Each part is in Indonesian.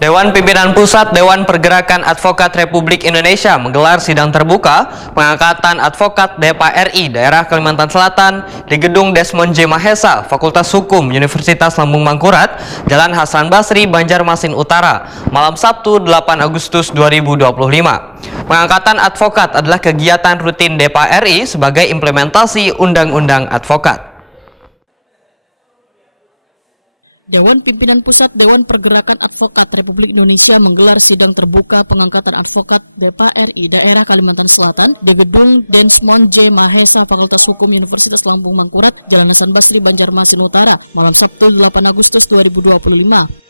Dewan Pimpinan Pusat Dewan Pergerakan Advokat Republik Indonesia menggelar sidang terbuka pengangkatan advokat DPR RI daerah Kalimantan Selatan di Gedung Desmond J. Mahesa, Fakultas Hukum Universitas Lambung Mangkurat, Jalan Hasan Basri, Banjarmasin Utara, malam Sabtu 8 Agustus 2025. Pengangkatan advokat adalah kegiatan rutin DPR RI sebagai implementasi Undang-Undang Advokat. Dewan Pimpinan Pusat Dewan Pergerakan Advokat Republik Indonesia menggelar sidang terbuka pengangkatan advokat DPR RI daerah Kalimantan Selatan di Gedung Desmond J. Mahesa, Fakultas Hukum Universitas Lambung Mangkurat, Jalan Hasan Basri, Banjarmasin Utara, malam Sabtu 8 Agustus 2025.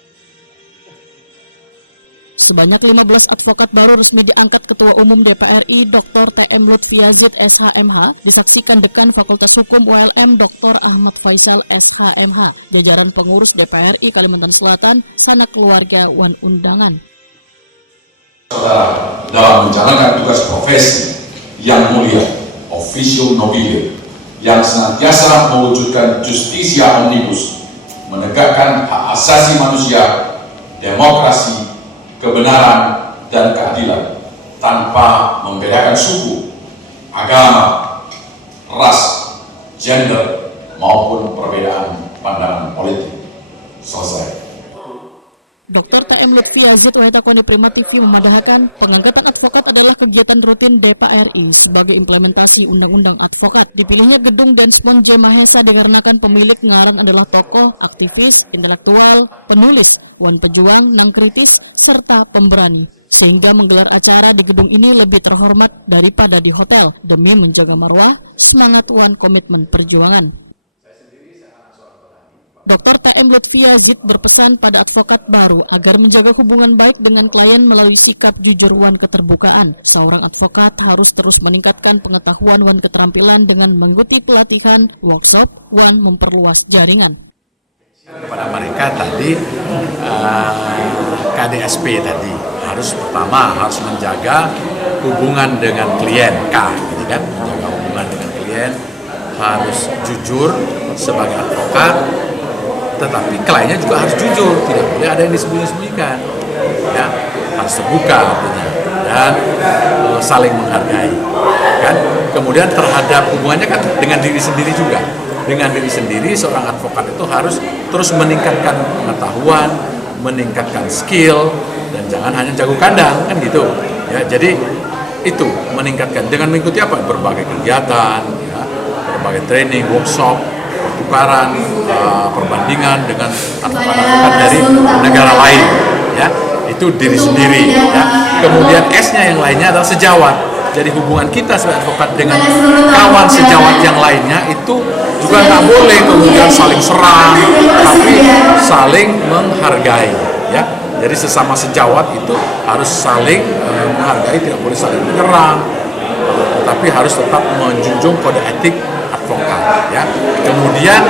Sebanyak 15 advokat baru resmi diangkat Ketua Umum DPR RI Dr. T.M. Lutfi Yazid SHMH, disaksikan Dekan Fakultas Hukum ULM Dr. Ahmad Faisal SHMH, jajaran pengurus DPR RI Kalimantan Selatan, sanak keluarga wan undangan. Saudara, dalam menjalankan tugas profesi yang mulia, officium nobile, yang senantiasa mewujudkan justisia omnibus, menegakkan hak asasi manusia, demokrasi, kebenaran dan keadilan tanpa membedakan suku, agama, ras, gender maupun perbedaan pandangan politik. Selesai. Dr. T.M. Lutfi Yazid Wahitakoni Prima TV memadahkan pengangkatan advokat adalah kegiatan rutin DPR RI sebagai implementasi Undang-Undang Advokat. Dipilihnya Gedung Desmond J. Mahesa dikarenakan pemilik ngaran adalah tokoh, aktivis, intelektual, penulis, wan pejuang, nang kritis, serta pemberani. Sehingga menggelar acara di gedung ini lebih terhormat daripada di hotel demi menjaga marwah, semangat wan komitmen perjuangan. Dr. T.M. Lutfi Yazid berpesan pada advokat baru agar menjaga hubungan baik dengan klien melalui sikap jujur wan keterbukaan. Seorang advokat harus terus meningkatkan pengetahuan wan keterampilan dengan mengikuti pelatihan, workshop, wan memperluas jaringan. Kepada mereka tadi KDSP tadi pertama harus menjaga hubungan dengan klien, jadi kan menjaga hubungan dengan klien, harus jujur sebagai advokat. Tetapi kliennya juga harus jujur, tidak boleh ada yang disembunyi-sembunyikan, ya, harus terbuka artinya, dan saling menghargai, kan. Kemudian terhadap hubungannya kan dengan diri sendiri juga, dengan diri sendiri seorang advokat itu harus terus meningkatkan pengetahuan, meningkatkan skill, dan jangan hanya jago kandang, kan gitu, ya. Jadi itu meningkatkan dengan mengikuti apa, berbagai kegiatan, ya, berbagai training, workshop, pertukaran, perbandingan dengan advokat-advokat dari negara lain, ya, itu diri sendiri, ya. Kemudian S-nya yang lainnya adalah sejawat. Jadi hubungan kita sebagai advokat dengan kawan sejawat yang lainnya itu juga nggak boleh kemudian saling serang, tapi saling menghargai, ya. Jadi sesama sejawat itu harus saling menghargai, tidak boleh saling menyerang, tetapi harus tetap menjunjung kode etik advokat, ya. Kemudian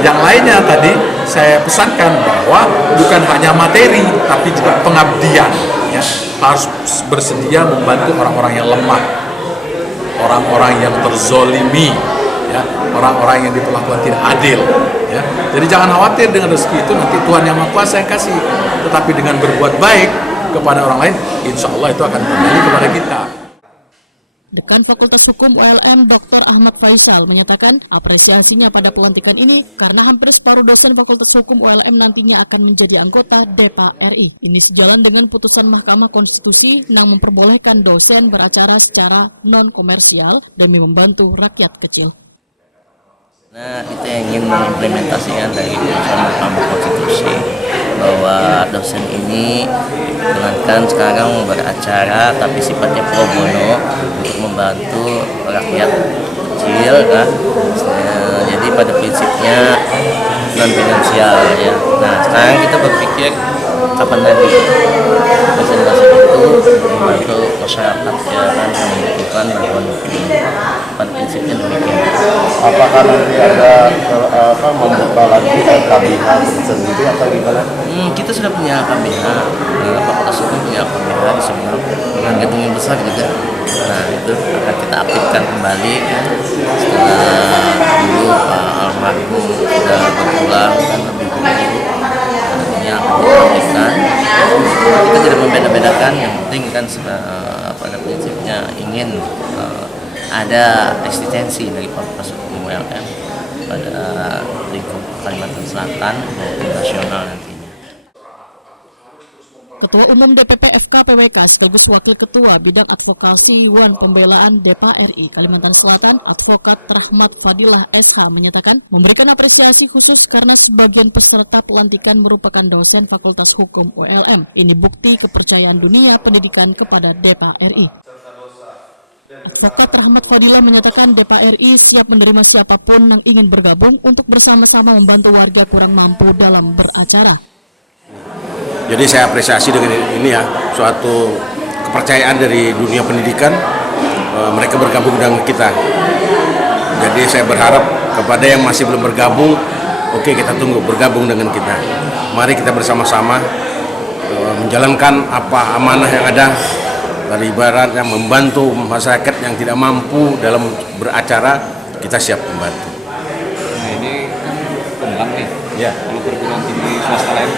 yang lainnya tadi saya pesankan bahwa bukan hanya materi tapi juga pengabdian, ya. Harus bersedia membantu orang-orang yang lemah, orang-orang yang terzolimi, ya, orang-orang yang diperlakukan tidak adil, ya. Jadi jangan khawatir dengan rezeki itu nanti Tuhan yang Maha Kuasa yang kasih, tetapi dengan berbuat baik kepada orang lain, insya Allah itu akan kembali kepada kita. Dekan Fakultas Hukum ULM Dr. Ahmad Faisal menyatakan apresiasinya pada pelantikan ini karena hampir separuh dosen Fakultas Hukum ULM nantinya akan menjadi anggota DPR RI. Ini sejalan dengan putusan Mahkamah Konstitusi yang memperbolehkan dosen beracara secara non-komersial demi membantu rakyat kecil. Nah, kita ingin mengimplementasikan dari putusan Mahkamah Konstitusi bahwa dosen ini diperkenankan sekarang beracara tapi sifatnya pro bono untuk membantu rakyat kecil, kan. Jadi pada prinsipnya non finansial, ya. Nah, sekarang kita berpikir kapan lagi dosen-dosen itu membantu masyarakat, ya, kan, membutuhkan lingkungan hukum. Pada prinsipnya demikian. Apakah nanti ada membuka lagi KBH sendiri apa gimana? Kita sudah punya KBH, Fakultas Hukum punya KBH di semua gedung yang besar juga. Nah, itu akan kita aktifkan kembali, kan. Setelah dulu almarhum sudah berpulang, kan, lebih dulu. Artinya akan kita aktifkan ada eksistensi dari Fakultas Hukum ULM pada lingkup Kalimantan Selatan maupun nasional nantinya. Ketua Umum DPP FK PWK sekaligus Wakil Ketua Bidang Advokasi Wan Pembelaan DPA RI Kalimantan Selatan, Advokat Rahmat Fadilah SH menyatakan memberikan apresiasi khusus karena sebagian peserta pelantikan merupakan dosen Fakultas Hukum ULM. Ini bukti kepercayaan dunia pendidikan kepada DPA RI. Advokat Rahmat Fadilah menyatakan DPA RI siap menerima siapapun yang ingin bergabung untuk bersama-sama membantu warga kurang mampu dalam beracara. Jadi saya apresiasi dengan ini ya, suatu kepercayaan dari dunia pendidikan, mereka bergabung dengan kita. Jadi saya berharap kepada yang masih belum bergabung, oke, kita tunggu bergabung dengan kita. Mari kita bersama-sama menjalankan apa amanah yang ada, dari ibarat yang membantu masyarakat yang tidak mampu dalam beracara, kita siap membantu. Ini kembang nih, Ya. kalau perguruan tinggi swasta lain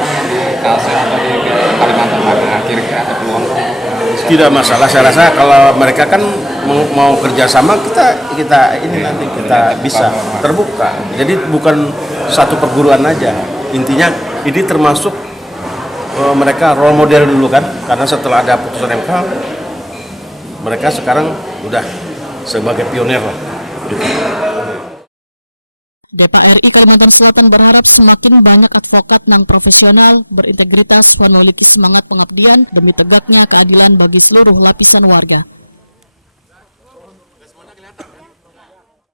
Kalimantan Barat kira-kira ada peluang? Tidak masalah, saya rasa kalau mereka kan mau kerjasama, kita ini nanti kita bisa terbuka. Jadi bukan satu perguruan aja. Intinya ini termasuk mereka role model dulu kan, karena setelah ada putusan MK, mereka sekarang udah sebagai pionir lah. Gitu. DPA RI Kalimantan Selatan berharap semakin banyak advokat yang profesional, berintegritas, dan memiliki semangat pengabdian demi tegaknya keadilan bagi seluruh lapisan warga.